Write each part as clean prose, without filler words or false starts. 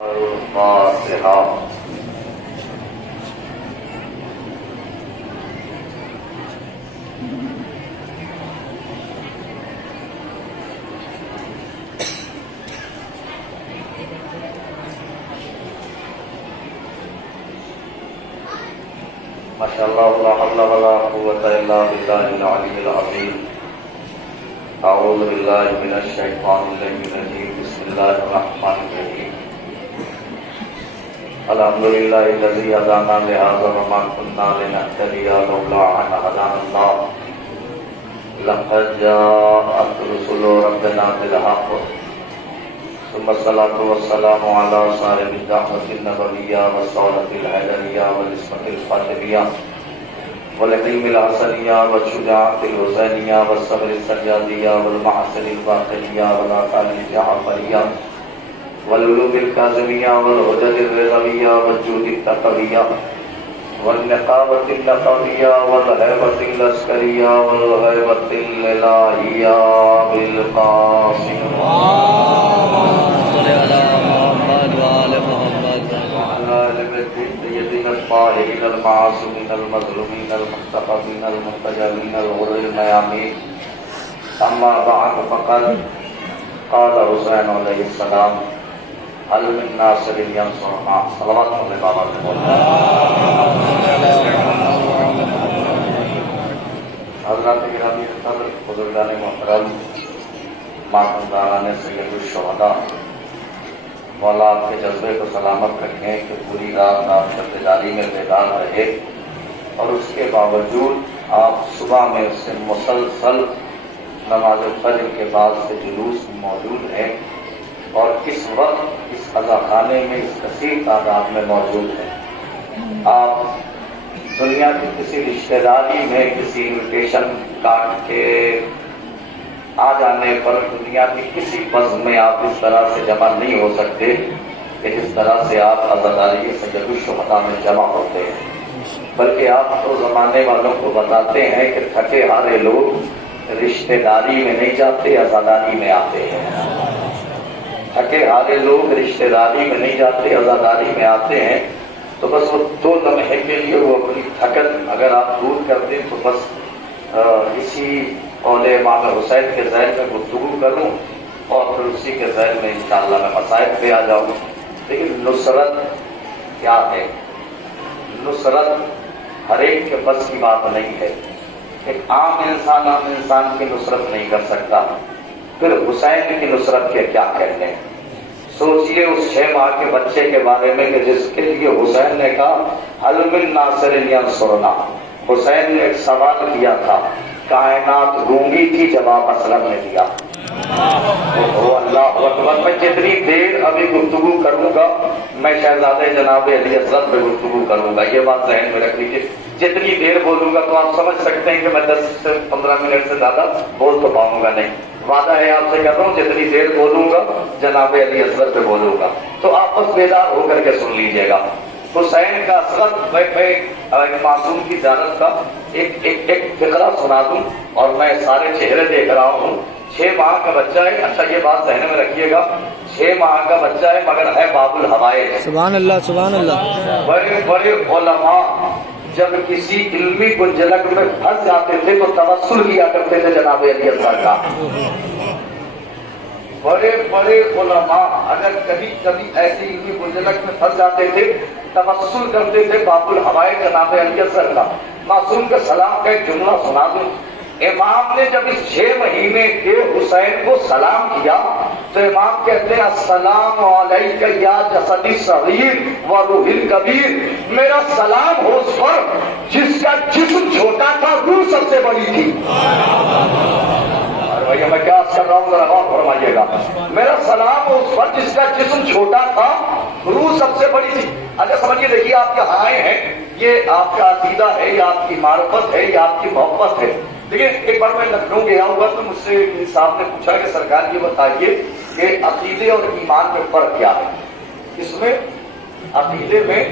الفاتحة. ما شاء الله لا حول ولا قوة إلا بالله العلي العظيم. أعوذ بالله من الشيطان الرجيم. بسم الله الرحمن الرحيم. الحمد لله الذي هدانا لهذا وما كنا لنهتدي لولا أن هدانا الله. لقد جاءت رسل ربنا بالحق. ثم الصلاة والسلام على صاحب الدعوة النبوية والصولة الحيدرية والعصمة الفاطمية والعلم الحسنية والشجاعة الحسينية والصبر السجادية والمحاسن الباطنية والآثار الجعفرية والعلوم الكاظمية والحجج الرضوية والجود التقوية والنقابة النقوية والهيبة العسكرية والغيبة الإلهية بالقاسم سيدنا الطاهرين المعصومين المظلومين المحتفظين المحتجبين الغر الميامين. أما بعد فقد قال حسین علیہ السلام هل من ناصر ينصرنا. صلوات علیہ بابا حضرات گرامی قدر، بزرگان محترم، ماتمداران سید الشہداء، مولا آپ کے جذبے کو سلامت رکھیں کہ پوری رات آپ شبداری میں بیدار رہے اور اس کے باوجود آپ صبح میں سے مسلسل نماز فجر کے بعد سے جلوس میں موجود ہیں اور اس وقت اس قضا خانے میں اس کثیر تعداد میں موجود ہیں. آپ دنیا کی کسی رشتہ داری میں کسی انویٹیشن کاٹ کے آ جانے پر دنیا کی کسی بزم میں آپ اس طرح سے جمع نہیں ہو سکتے کہ جس طرح سے آپ عزاداری سید الشہداء میں جمع ہوتے ہیں. بلکہ آپ تو زمانے والوں کو بتاتے ہیں کہ تھکے ہارے لوگ رشتہ داری میں نہیں جاتے، عزاداری میں آتے ہیں. تھکے ہارے لوگ رشتہ داری میں نہیں جاتے، عزاداری میں آتے ہیں. تو بس وہ دو لمحے کے لیے وہ اپنی تھکن اگر آپ دور کر دیں تو بس اسی قول امام حسین کے ذہن میں گفتگو کروں اور پھر اسی کے ذہن میں انشاءاللہ میں مسائل پہ آ جاؤں. لیکن نصرت کیا ہے؟ نصرت ہر ایک کے بس کی بات نہیں ہے. ایک عام انسان کی نصرت نہیں کر سکتا، پھر حسین کی نصرت کے کیا کہنے. سوچئے اس 6 ماہ کے بچے کے بارے میں کہ جس کے لیے حسین نے کہا هل من ناصر ینصرنا. حسین نے ایک سوال کیا تھا، کائنات گونگی تھی، جواب اسلم نے دیا. اللہ اکبر. میں جتنی دیر ابھی گفتگو کروں گا میں شہزادے جناب علی حضرت پہ گفتگو کروں گا، یہ بات ذہن میں رکھ لیجیے. جتنی دیر بولوں گا تو آپ سمجھ سکتے ہیں کہ میں 10 سے 15 منٹ سے زیادہ بول تو پاؤں گا نہیں. وعدہ ہے آپ سے کہہ رہا ہوں جتنی دیر بولوں گا جناب علی حضرت پہ بولوں گا تو آپ بس بیدار ہو کر کے سن لیجیے گا. حسین کا اصغر ایک معصوم کی زیارت کا ایک فقرہ سنا دوں اور میں سارے چہرے دیکھ رہا ہوں. 6 ماہ کا بچہ ہے. اچھا یہ بات ذہن میں رکھیے گا، 6 ماہ کا بچہ ہے مگر ہے باب الحوائج. سبحان اللہ سبحان اللہ. بڑے بڑے علماء جب کسی علمی گنجلک میں پھنس جاتے تھے تو توسل کیا کرتے تھے جناب علی اصغر کا. بڑے بڑے علماء اگر کبھی ایسی علمی گنجلک میں پھنس جاتے تھے توسل کرتے تھے باب الحوائج جناب علی اصغر کا. معصوم کے سلام کا ایک جملہ سنا دوں. امام نے جب اس 6 مہینے کے حسین کو سلام کیا تو امام کہتے ہیں السلام علیک یا جسدی صغیر و روح الکبیر. میرا سلام ہو اس پر جس کا جسم چھوٹا تھا، روح سب سے بڑی تھی. بھیا میں کیا کر رہا ہوں ذرا غور فرمائیے گا. میرا سلام ہو اس پر جس کا جسم چھوٹا تھا، روح سب سے بڑی تھی. اچھا سمجھیے، دیکھیے آپ یہاں آئے ہیں، یہ آپ کا عقیدہ ہے یا آپ کی معرفت ہے یا آپ کی محبت ہے. لیکن ایک بار میں لکھنؤ گیا ہوا تو مجھ سے صاحب نے پوچھا کہ سرکار یہ بتائیے کہ عقیدے اور ایمان میں فرق کیا ہے. اس میں عقیدے میں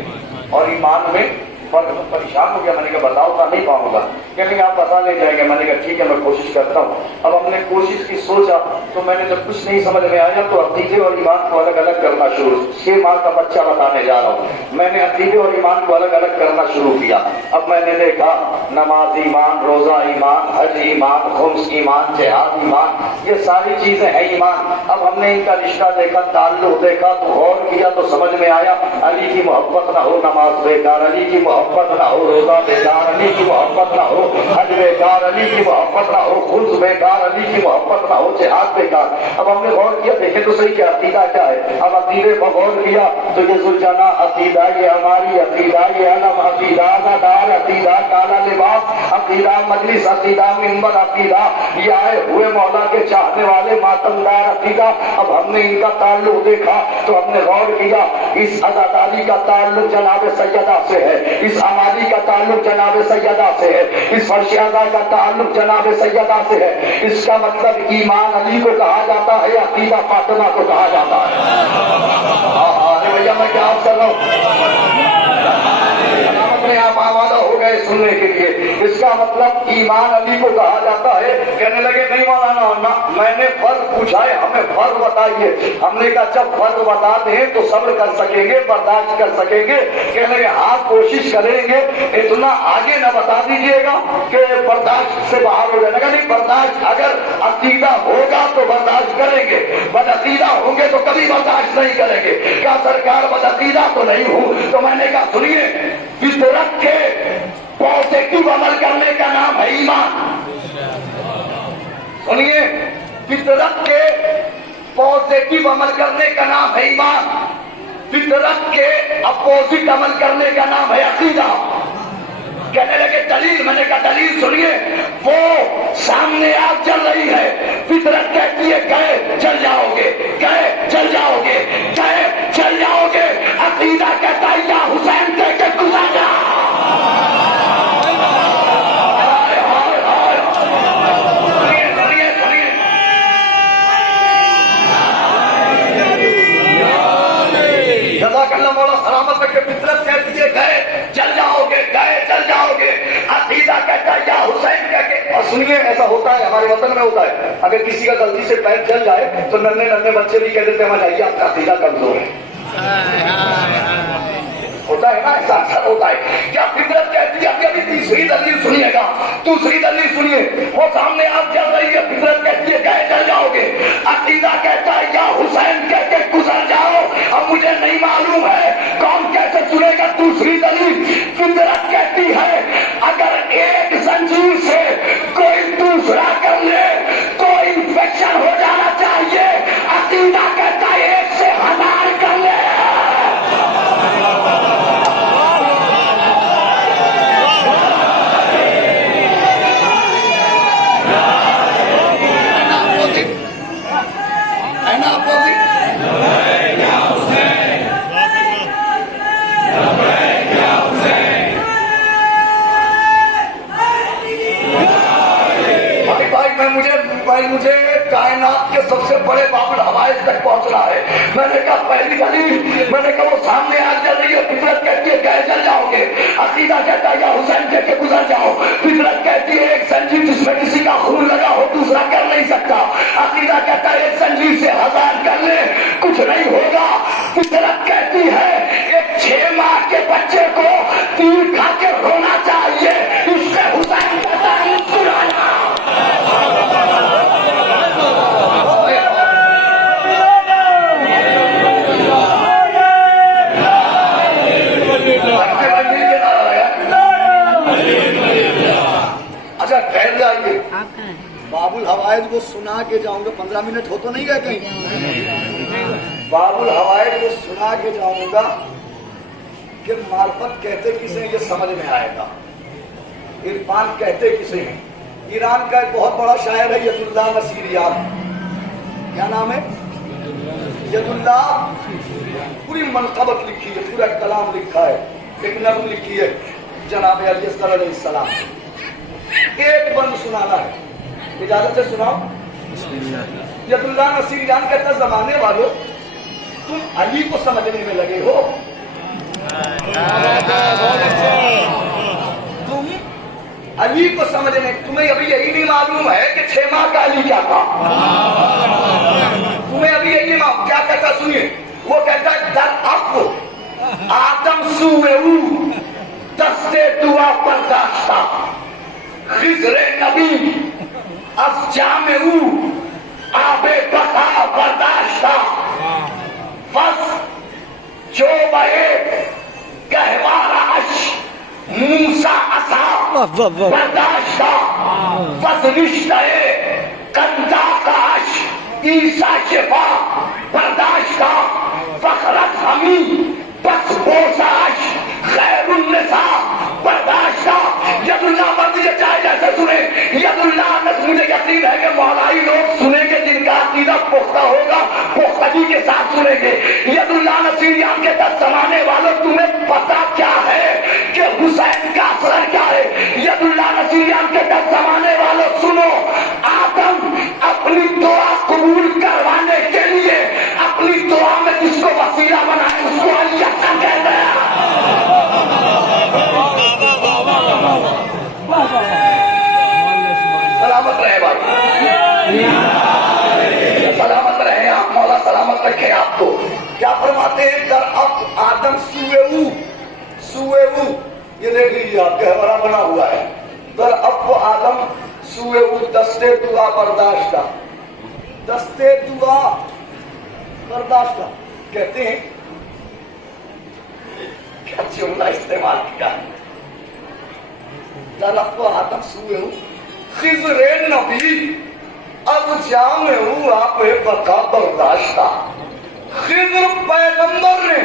اور ایمان میں فرق میں پریشان ہو گیا. میں نے کہا بتاؤ تو نہیں پاؤں گا. کہنے لگے آپ بتا لے جائیں گے. میں نے کہا ٹھیک ہے میں کوشش کرتا ہوں. اب ہم نے کوشش کی سوچا تو میں نے جب کچھ نہیں سمجھ میں آیا تو عقیدے اور ایمان کو الگ الگ کرنا شروع. 6 ماہ کا بچہ بتانے جا رہا ہوں. میں نے عقیدے اور ایمان کو الگ الگ کرنا شروع کیا. اب میں نے دیکھا نماز ایمان, روزہ ایمان, حج ایمان, خمس ایمان, جہاد ایمان, یہ ساری چیزیں ہیں ایمان. اب ہم نے ان کا رشتہ دیکھا, تعلق دیکھا تو غور کیا تو سمجھ میں آیا علی کی محبت نہ ہو نماز بیکار, علی کی محبت نہ ہو روزہ بیکار, علی کی محبت نہ ہو حج بیکار, علی کی محبت نہ ہو خمس بیکار, علی کی محبت نہ ہو جہاد بیکار. اب ہم نے غور کیا, دیکھیں تو صحیح کہ عقیدہ کیا ہے. اب عقیدے پر غور کیا تو یہ ذوالجنا عقیدہ, یہ ہماری عقیدہ, یہ علم عقیدہ, دار عقیدہ, کالا لباس عقیدہ, مجلس عقیدہ, منبر عقیدہ, یہ آئے ہوئے مولا کے چاہنے والے ماتمدار عقیدہ. اب ہم نے ان کا تعلق دیکھا تو ہم نے غور کیا اس عزاداری کا تعلق جناب سیدہ سے ہے, اس ہماری کا تعلق جناب سیدہ سے ہے, اس فرش اعضا کا تعلق جناب سیدہ سے ہے. اس کا مطلب ایمان علی کو کہا جاتا ہے, عقیدہ فاطمہ کو کہا جاتا ہے. بھیا میں کیا آپ کر رہا ہوں, اپنے آپ آمادہ ہو گئے سننے کے لیے. اس کا مطلب ایمان علی کو کہا جاتا ہے. کہنے لگے نہیں مولانا, میں نے فرق پوچھا ہے, ہمیں فرق بتائیے. ہم نے کہا جب فرق بتا دیں تو صبر کر سکیں گے, برداشت کر سکیں گے. کہنے لگے ہاں کوشش کریں گے, اتنا آگے نہ بتا دیجیے گا کہ برداشت سے باہر ہو جائے گا. نہیں, برداشت اگر عقیدہ ہوگا تو برداشت کریں گے, بد عقیدہ ہوں گے تو کبھی برداشت نہیں کریں گے. کیا سرکار بد عقیدہ تو نہیں ہوں؟ تو میں نے کہا سنیے, فطرت کے پازیٹو عمل کرنے کا نام ہے ایمان. سنیے, فطرت کے پازیٹو عمل کرنے کا نام ہے ایمان, فطرت کے اپوزٹ عمل کرنے کا نام ہے عقیدہ. کہنے لگے دلیل. میں نے کہا دلیل سنیے, وہ سامنے آگ جل رہی ہے, فطرت کہتی ہے گئے چل جاؤ گے, گئے چل جاؤ گے, گئے چل جاؤ گے. عقیدہ کہتا ہے یا حسین کہہ کے گزر جا. جزاک اللہ مولا سلامت رکھے. فطرت کہتی ہے گئے چل جاؤ گے, گئے چل جاؤ گے. عقیدہ کہتا ہے یا حسین کہہ کے. اور سنیے, ایسا ہوتا ہے ہمارے وطن میں ہوتا ہے, اگر کسی کا غلطی سے پیر چل جائے تو ننھے ننھے بچے بھی کہہ دیتے ہیں جائیے آپ کا عقیدہ کمزور ہے. ہوتا ہے نا, ایسا اکثر ہوتا ہے. کیا فطرت کہتی ہے, ابھی تیسری دلیل سنیے گا, دوسری دلیل سنیے. وہ سامنے آپ چل رہی ہے, فطرت کہتی ہے گئے چل جاؤ گے. عقیدہ کہتا ہے یا حسین کہہ کے گزر جاؤ. اب مجھے نہیں معلوم ہے کون کیسے سنے گا. دوسری دلیل, فطرت کہتی ہے اگر ایک زنجیر سے کوئی دوسرا کر لے تو انفیکشن ہو جانا چاہیے. عقیدہ کہتا ہے ایک سے 1000 کر لے. مجھے کائنات کے سب سے بڑے باب الحوائج تک پہنچنا ہے. میں نے کہا پہلی دلیل, میں نے کہا وہ سامنے آگ جل رہی ہے, فطرت کہتی ہے گئے چل جاؤ گے. عقیدہ کہتا ہے یا حسین کہہ کے گزر جاؤ. فطرت کہتی ہے ایک زنجیر جس میں کسی کا خون لگا ہو دوسرا کر نہیں سکتا. عقیدہ کہتا ہے ایک زنجیر سے 1000 کر لے کچھ نہیں ہوگا. فطرت کہتی ہے ایک 6 ماہ کے بچے کو تیر کھا کے رونا چاہیے. اس سے حسین کہتا ہے مسکرانا. باب الحوائج کو سنا کے جاؤں گا. 15 منٹ ہو تو نہیں گئے کہیں. باب الحوائج کو سنا کے جاؤں گا کہ معرفت کہتے کسے یہ سمجھ میں آئے گا, عرفان کہتے کسے ہیں. ایران کا ایک بہت بڑا شاعر ہے ید اللہ نصیر یار. کیا نام ہے؟ ید اللہ. پوری منقبت لکھی ہے, پورا کلام لکھا ہے, ایک نظم لکھی ہے جناب علی اصغر علیہ السلام. ایک بند سنانا ہے, اجازت سے سناؤ. ید اللہ نصیر جان کہتا زمانے والوں تم علی کو سمجھنے میں لگے ہو. علی کو سمجھنے تمہیں ابھی یہی نہیں معلوم ہے کہ 6 ماہ کا علی کیا تھا. تمہیں ابھی یہی نہیں معلوم کیا کہتا. سنیے وہ کہتا ہے در اب آدم سوئے او دستے دعا برداشتہ خضر نبی از جام او آب بقا برداشتہ بس جو بہے گہوار عش موسیٰ عصا برداشتہ بس رشتہ کندہ کا عش عیسیٰ شفا برداشتہ فخرت ہمیں بس بوسہ عش خیر النساء برداشتہ. ید اللہ مرد یہ چاہے جیسے سنے ید اللہ نس. مجھے یقین ہے کہ مولائی لوگ سنیں گے جن کا عقیدہ پختہ ہوگا پختگی کے ساتھ سنیں گے. ید اللہ نصیریان کے 10 زمانے والوں تمہیں پتا کیا ہے کہ حسین کا اثر کیا ہے. ید اللہ نصیریان کے 10 زمانے والوں سنو. آدم اپنی دعا قبول کروانے کے لیے اپنی دعا میں جس کو وسیلہ بنائے اس کو اللہ کہتے ہیں. سلامت رہے بھائی, سلامت رہے آپ. مولا سلامت رکھے آپ کو. کیا فرماتے ہیں در اب آدم سوئے او یہ دیکھ لیجیے آپ گہورا بنا ہوا ہے. در اب آدم سوئے او دستے دعا برداشتہ. دستے دعا برداشتہ کہتے ہیں کیا جملہ استعمال کیا. در اب آدم سوئے او خضر نبی از جام او آپ بقا برداشتہ. خضر پیغمبر نے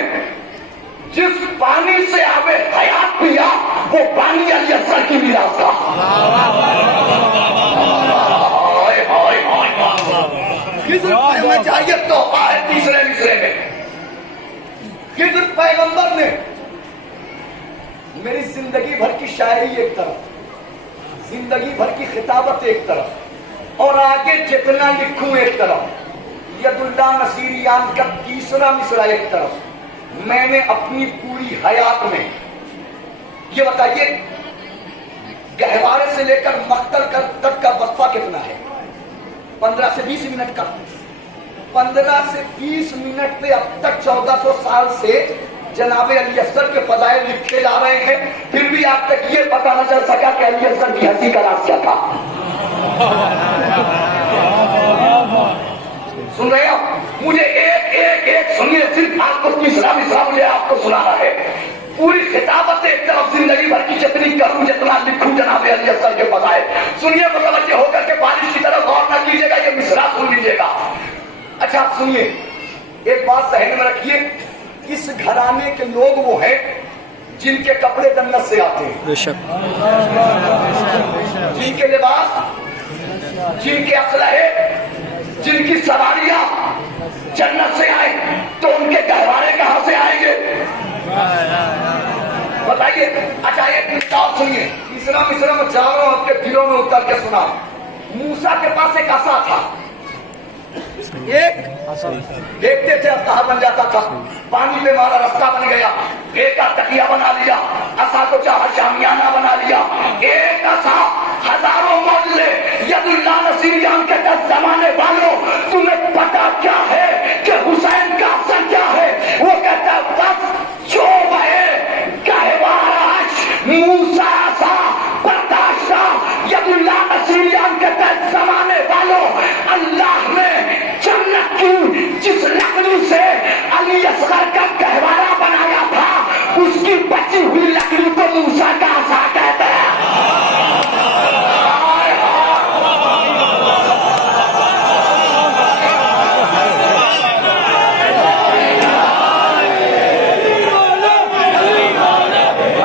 جس پانی سے آب حیات پیا وہ پانی علی اصغر کی میراث تھا. خضر میں چاہیے تحفہ ہے تیسرے مصرے میں. خضر پیغمبر نے میری زندگی بھر کی شاعری ایک طرف, زندگی بھر کی خطابت ایک طرف اور آگے جتنا لکھوں ایک طرف, ید اللہ نصیریان کا تیسرا مصرع ایک طرف. میں نے اپنی پوری حیات میں یہ بتائیے گہوارے سے لے کر مقتل تک کا وقفہ کتنا ہے؟ 15 سے 20 منٹ کا. 15 سے 20 منٹ میں اب تک 1400 سال سے جناب علی اصغر کے فضائل لکھے جا رہے ہیں, پھر بھی آپ تک یہ پتہ نہ چل سکا کہ علی اصغر کی ہنسی کا راز کیا تھا. سن رہے ہیں مجھے ایک سنیے. صرف آپ کو تیسرا مصرع مجھے آپ کو سنانا ہے. پوری خطابت ایک طرف زندگی بھر کی جتنی کروں جتنا لکھوں جناب علی اصغر کے فضائل. سنیے متوجہ ہو کر کے بارش کی طرف غور نہ کیجیے گا, یہ مصرع سن لیجیے گا. اچھا آپ سنیے, ایک بات ذہن میں رکھیے, اس گھرانے کے لوگ وہ ہیں جن کے کپڑے جنت سے آتے ہیں, بے شک, جن کے لباس, جن کے اسلحے, جن کی سواریاں جنت سے آئے, تو ان کے گہوارے کہاں سے آئیں گے بتائیے. اچھا ایک مثال سنیے, تیسرا مصرع میں چاروں آپ کے دلوں میں اتر کے سنا. موسیٰ کے پاس ایک عصا تھا, ایک دیکھتے تھے کہاں بن جاتا تھا, پانی پہ مارا رستہ بن گیا, ایک تکیہ بنا لیا, عصا کو چاہا شامیانہ بنا لیا. ایک عصا ہزاروں معجزے. ید اللہ نصیریان کے 10 زمانے والوں تمہیں پتا کیا ہے کہ حسین کا اثر کیا ہے؟ وہ کہتا ہے بس جو بہے گہوار عش موسیٰ عصا برداشتہ. ید اللہ نصیریان کے 10 زمانے والوں اللہ نے جنت کی جس لکڑی سے علی اصغر کا گہوارہ بنایا تھا اس کی بچی ہوئی لکڑی کو موسیٰ کا عصا کہتے ہیں.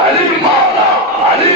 علی مولا, علی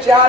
4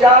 4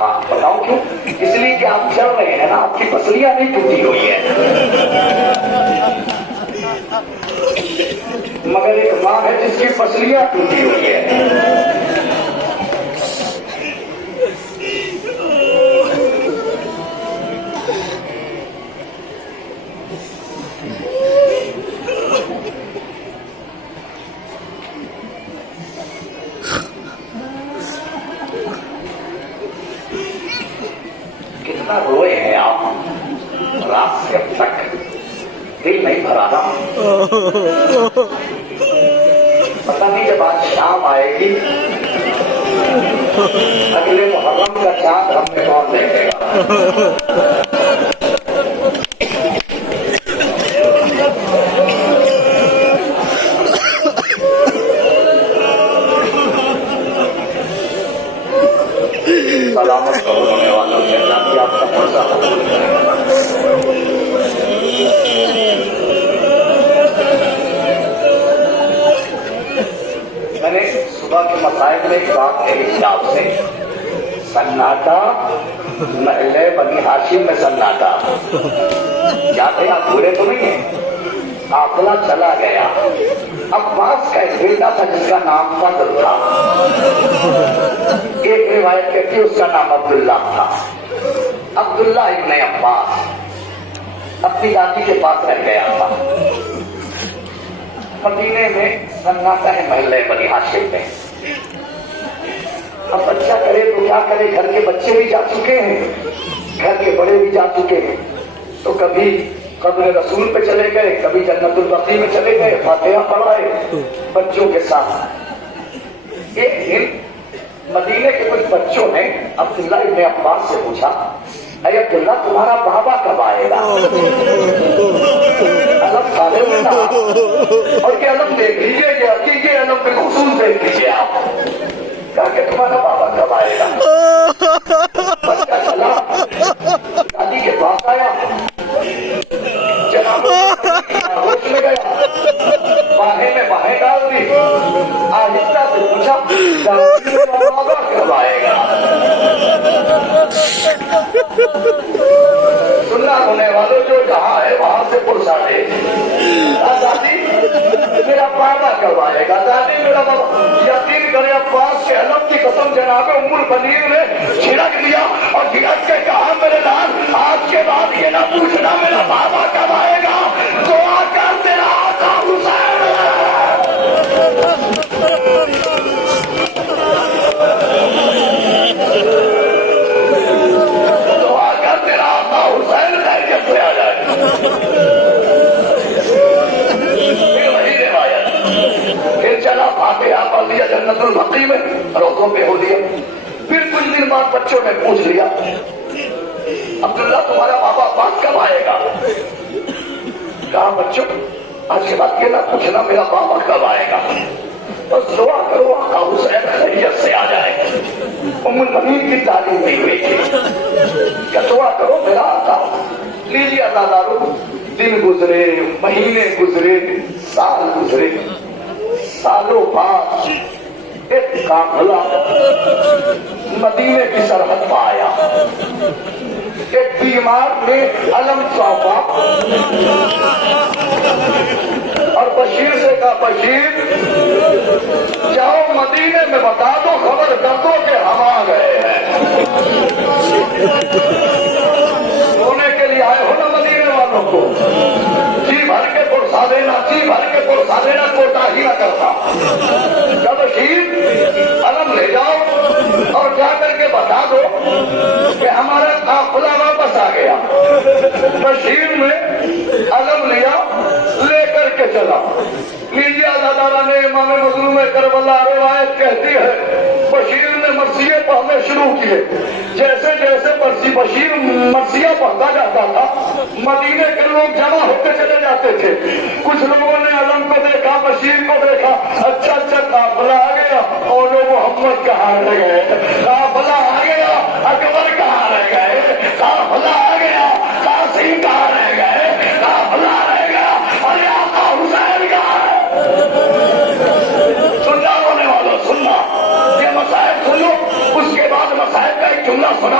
ہاں بتاؤ کیوں؟ اس لیے کہ آپ چل رہے ہیں نا، آپ کی پسلیاں نہیں ٹوٹی ہوئی ہیں، مگر ایک ماں ہے جس کی پسلیاں ٹوٹی ہوئی ہے۔ کتنا روئے ہیں آپ رات سے اب تک، دل نہیں بھرا نا؟ پتہ نہیں جب آج شام آئے گی اگلے محرم کا چاند ہم نے کون دیکھے گا؟ سلامت ہونے والوں کے اللہ کی آپ کا مرضا قبول کرے۔ میں نے صبح کے مسائل میں ایک بات کہی تھی آپ سے، سناٹا محلے بنی ہاشم میں سناٹا، یاد ہے؟ آپ بھولے تو نہیں ہیں؟ قافلہ چلا گیا، عباس کا ایک بیٹا تھا جس کا نام فضل تھا، ایک روایت کہتی ہے اس کا نام عبداللہ تھا۔ عبداللہ ابن عباس اپنی دادی کے پاس رہ گیا تھا۔ مدینے میں سناٹا ہے محلے بنی ہاشم میں۔ اب بچہ کرے تو کیا کرے، گھر کے بچے بھی جا چکے ہیں، گھر کے بڑے بھی جا چکے ہیں، تو کبھی قبر رسول پہ چلے گئے، کبھی جنت البقیع میں چلے گئے، فاتحہ پڑھائے بچوں کے ساتھ۔ ایک دن مدینے کے کچھ بچوں نے عبداللہ ابن عباس سے پوچھا، اے عبداللہ تمہارا بابا کب آئے گا؟ علم سارے ہوتا اور کہ علم دیکھ لیجیے، یہ حقیقی علم پہ خصوص دیکھ لیجیے آپ، کہا کہ تمہارا بابا کب آئے گا؟ بچہ چلا دادی کے پاس آیا، جناب ہوش میں گیا، باہیں میں باہیں ڈال دی، آہستہ سے پوچھا میرا بابا کب آئے گا؟ سننا ہونے والوں جو جہاں ہے وہاں سے پرسا دے، دادی میرا بابا کب آئے گا؟ دادی میرا بابا، یقین کرے عباس کے علم کی قسم جناب ام البنین نے چھڑک دیا اور چھڑک کے کہا میرے لال آج کے بعد یہ نہ پوچھنا میرا بابا کب آئے گا، دعا کر تیرا آقا حسین دعا کر تیرا آقا حسین خیریت سے آ جائے۔ پھر وہی روایت، پھر چلا فاتحہ پڑھ لیا جنت البقیع میں، روزوں پہ ہو لیا۔ پھر کچھ دن بعد بچوں نے پوچھ لیا عبداللہ تمہارا بابا عباس کب آئے گا؟ کہا بچوں آج کے بعد یہ نہ پوچھنا میرا بابا کب آئے گا، بس دعا کرو آقا حسین خیریت سے آ جائے۔ ام البنین کی تعلیم نہیں ہوئی تھی کہ دعا کرو میرا آقا۔ لیجیے اللہ دارو، دن گزرے، مہینے گزرے، سال گزرے، سالوں بعد ایک قافلہ مدینے کی سرحد پر آیا۔ ایک بیمار نے علم سونپا اور بشیر سے کہا بشیر جاؤ مدینے میں بتا دو، خبر کر دو کہ ہم آ گئے ہیں۔ سونے کے لیے آئے ہو نا مدینے والوں کو، جی بھر کے پرسا دینا، جی بھر کے پرسا دینا، کوتا ہی نہ کرتا۔ جب بشیر علم لے جاؤ اور جا کر کے بتا دو کہ ہمارا قافلہ واپس آ گیا۔ بشیر نے علم لیا، لے کر کے چلا۔ لیجیے اللہ تعالیٰ نے امام مظلوم کربلا روایت کہتی ہے بشیر نے مرثیے پڑھنے شروع کیے، جیسے جیسے بشیر مرثیہ پڑھتا جاتا تھا مدینے کے لوگ جمع ہوتے چلے جاتے تھے۔ کچھ لوگوں نے علم کو دیکھا، بشیر کو دیکھا، اچھا اچھا قافلہ آ گیا، اور محمد کہاں رہ گئے، قافلہ آ گیا، اکبر کہاں رہ گئے، قافلہ آ گیا، قاسم کہاں رہ گئے، قافلہ رہ گیا، اور آقا حسین کہاں ہے۔ سننا ہونے والوں سننا، یہ مسائل سنو، اس کے بعد مسائل کا ایک جملہ سنا